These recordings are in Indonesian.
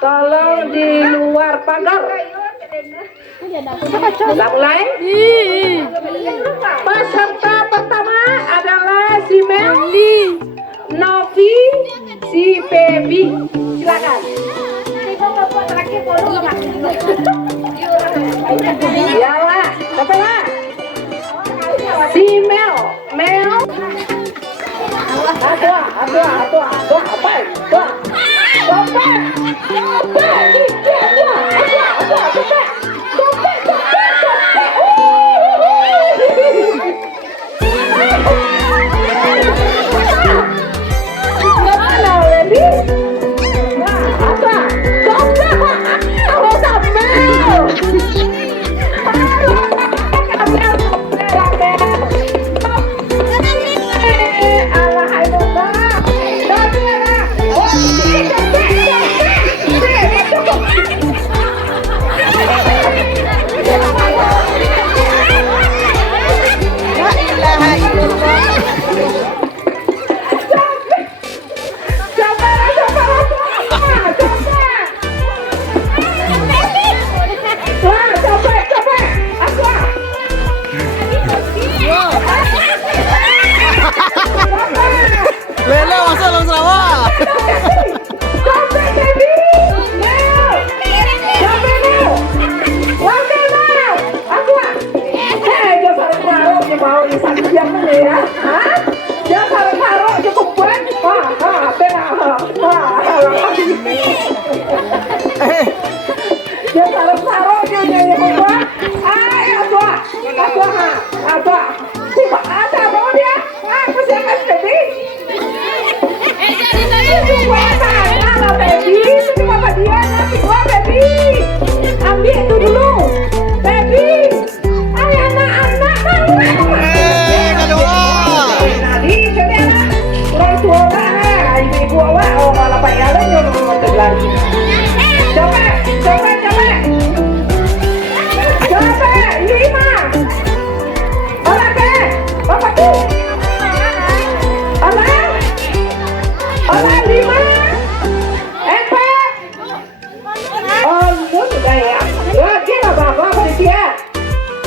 Tolong di luar pagar. Kita mulai. Peserta pertama adalah si Meli, Novi, si Baby. Silakan. Ya lah, siapa lah? Si Mel. Lele masuk dalam Sarawak. Ambil itu dulu, baby. Ayo anak-anak tadi saudara orang tua lah, ibu awak orang lapar jalan nyuruh lagi. Coba, lima. Orang ke, bapak tu. Orang lima.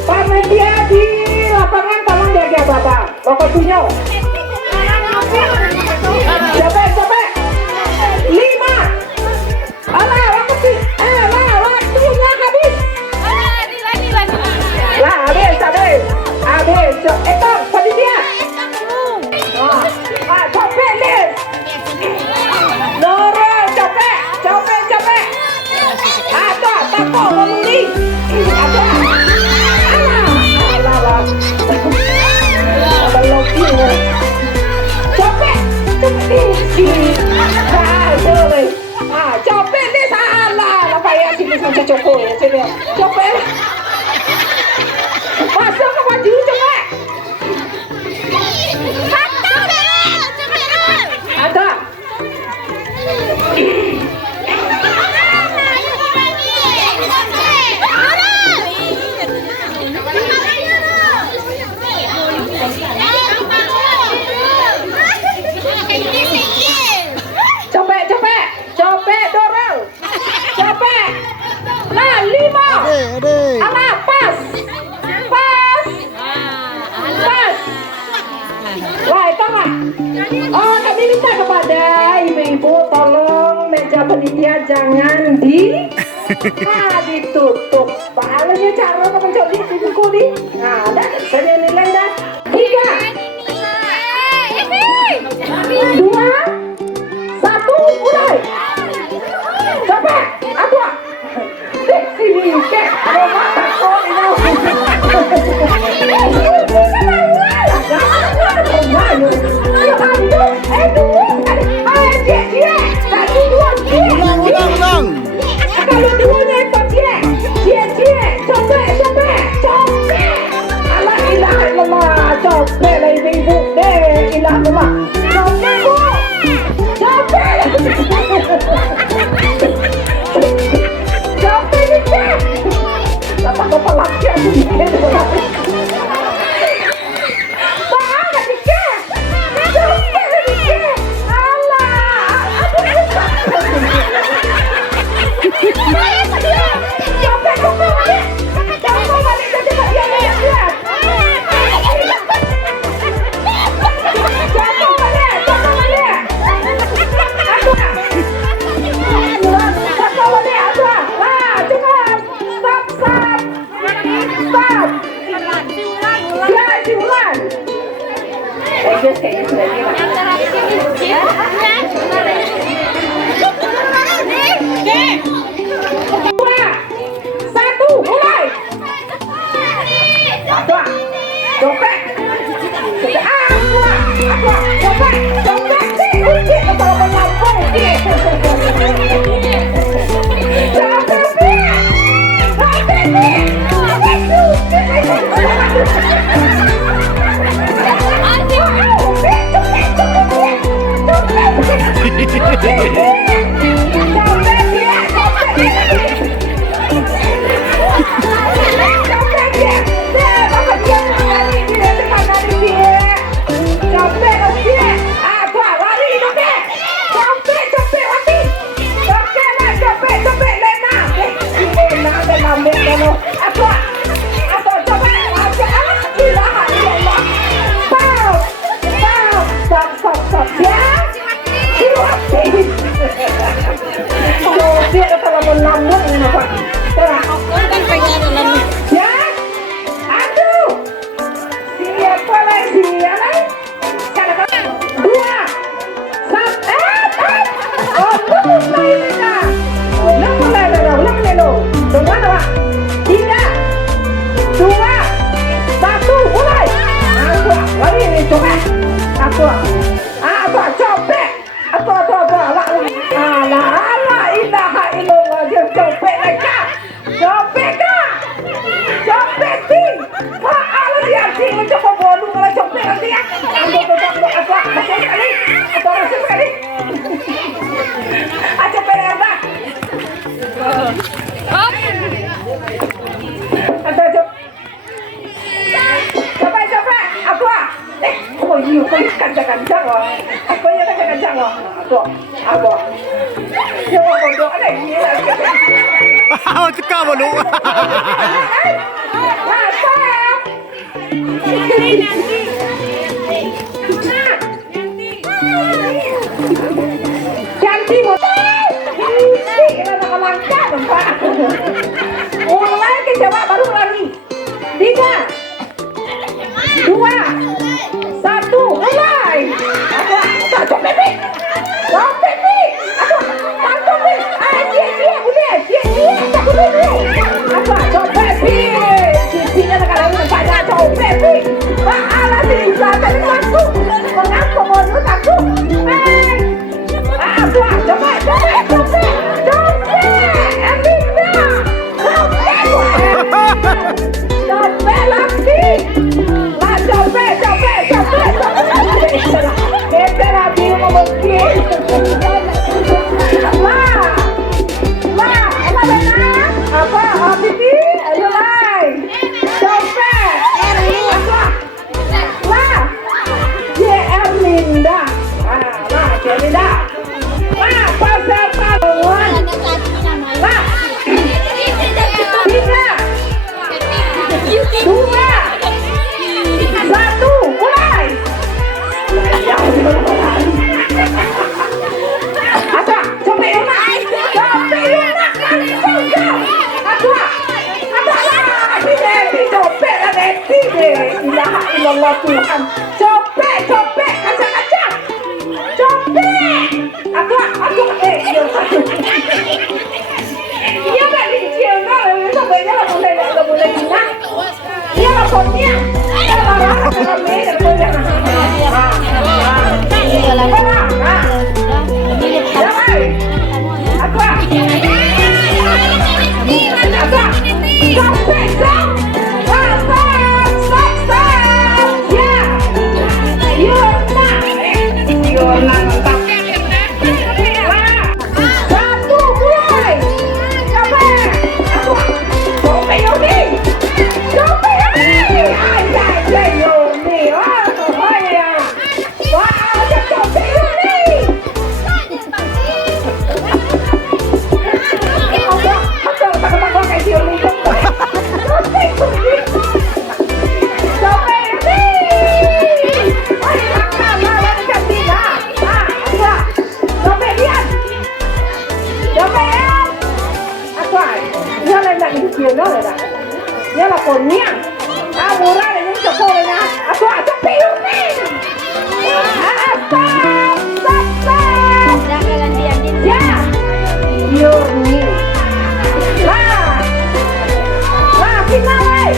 Panitia di lapangan tolong jaga bapak. Bapak punya. Capek. 5. Alah, waktunya habis. Lah, habis. Itu panitia. Capek nih. Nora, capek. Takut memilih. Ada. Copet ni salah lah payah sini sampai cokok ya sini. Copet. Masuk ke baju copet. Ada. Copet dorong. Copet. Nah, 5. Alah, pas. Wah, itu lah. Oh, kami minta kepada ibu-ibu tolong meja panitia jangan ditutup. Pahalanya cara mencuri buku nih. Nah, ada saya nilai dah. 3, 2, 1, mulai. Capek, aku. Dek sini, dek. Ada mata kau ini. Kalau duanya itu dia, copet. Allah ilah lemah, copet lah ibu deh, ilah lemah. Copet bu, copet. Ada coba apa? Oh iya, kencang loh. Apa ya kencang loh? Apa? Coba kodok ada ini lagi. Teka bolu. Ganti motor. Ini nama langka tempat. Mulai kecewa baru lari. 3, 2, 1, mulai. Copet nih. Dia, udah. Apa? Copet nih. Sisinya sekarang banyak copet nih. Alah sih, usahanya aku. Mengapa menurut aku? Apa? Copet. Ambilnya. Copet lagi. Lah copet. Kita lagi ngomong apa? Bibi, ayo lai. Copet. Apa? Lah. Erlinda. Erlinda. Pasal Pahlawan. Lah. 3, 2, 1, mulai. Apa? Copet yuk nak. Ilaha illallah Tuhan. Copet kacang. Copet. Aku iya satu. Iya enggak dicil enggak sampai lah boleh gina. Iya lah pokoknya. Kami Dia lapornya, murah dan ini cokol ya. Aku pilih nih. Ya, Yurni. Lah, final.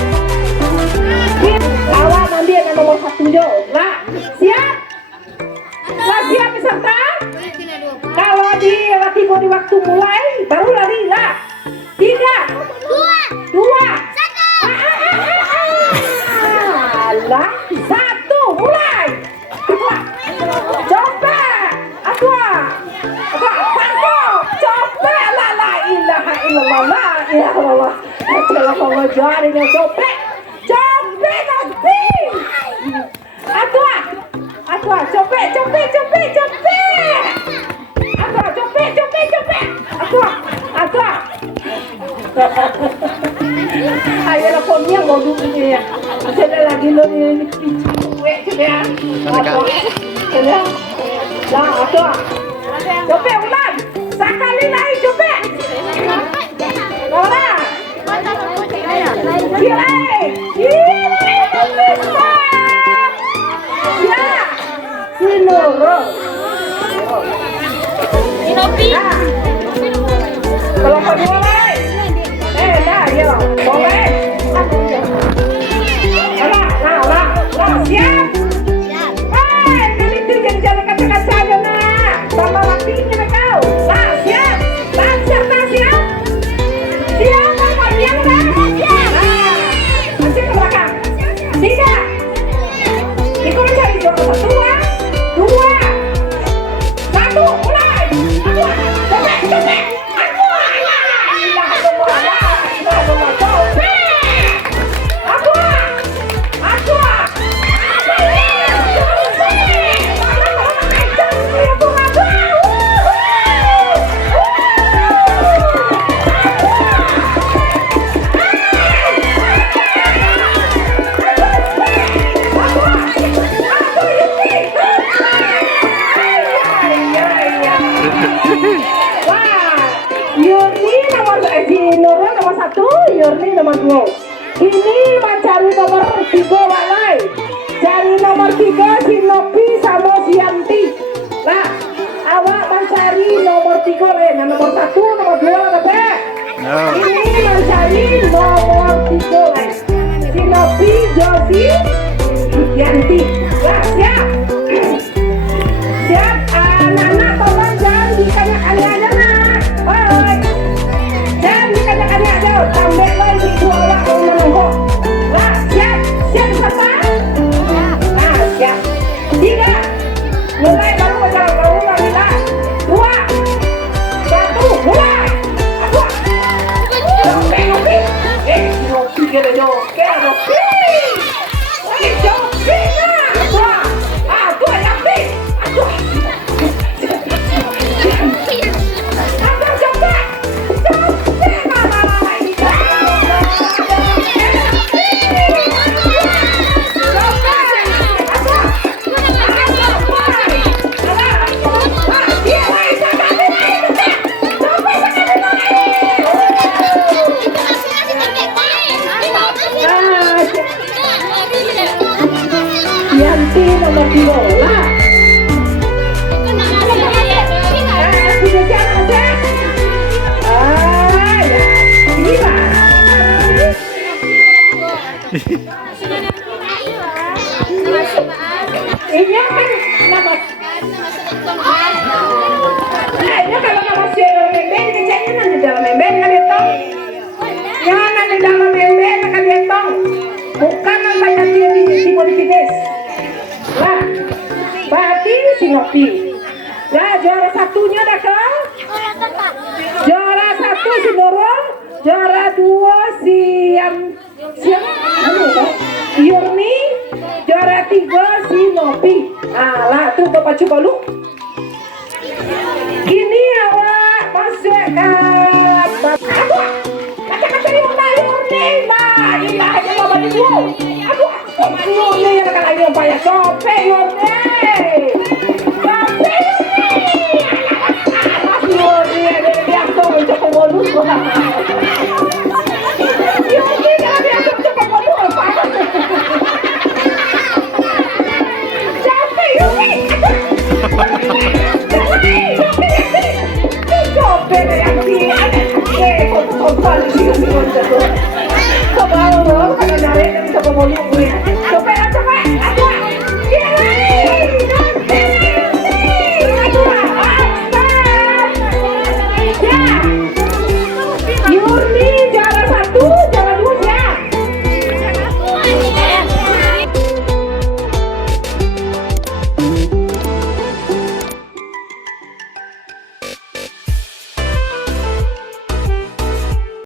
Awak nanti yang nomor 1 jo. Lah, siap? Lah siap peserta? Kalau di waktu mulai, baru lari lah. 3, 2, 1, mulai. Coba. Coba la ilaha illallah. Telah mengajarinya copet nanti. Copet. Ayo lapornya mau dulu ya. Saya lagi ini kue ya. Copet ulang. Sekali lagi copet. Nora. Kalau kedua lagi. Ya, boleh. Siap. Kali itu jangan kata-kata saja nak. Sama waktunya kau. Siap. Siap. Siap, kalian dah. Yurni nomor si Nurul nomor 1, Yurni nomor 2. Ini mencari nomor 3 walai. Cari nomor 3 si Nopi sama si Yanti. Lah, awak mencari nomor 3 le. Nah, nomor 1, nomor 2 apa? No. Ini mencari nomor 3 le. Si Nopi, Jovi, Yanti. Lah, siap. Siap, anak-anak tolong jangan dikanyak-kanyak aja nak. Oi, jangan dikanyak-kanyak aja. Tambah lagi itu awak yang menunggu. Lah, siap, siap siapa? Nah, siap. 3, mulai baru berjalan baru lagi lah. 2, 1, mulai. Aku. Nopi. Nopi ke le Nopi. Oi, Nopi lah. Aku Yanti. Aku. Yanti nomor 2 lah. Sudah siap aja. Ya, lima. Ini kan nama. Nah, ini kalau nama si member kecilnya nanti dalam member kan hitung. Jangan di dalam member kan hitung. Bukan apa yang di modifikasi. Lah, berarti si Nopi. Lah, juara satunya dah ke? Juara 1 si Nurul, juara 2 si Yurni, juara 3 si Nopi. Lah, tu Bapak coba lu. Kini awak masuk ke aku. Kata-kata ni orang Yurni lah. Ilah aja Bapak di dulu. Aku. Yurni yang akan lagi yang banyak. Sope Yurni. Sope Yurni. Dia tolong coba bonus. Yurni kalau dia coba bonus apa? Sope Yurni. Sope Yanti. Kontrol di sini. Coba lo kalau dari coba bonus. Sope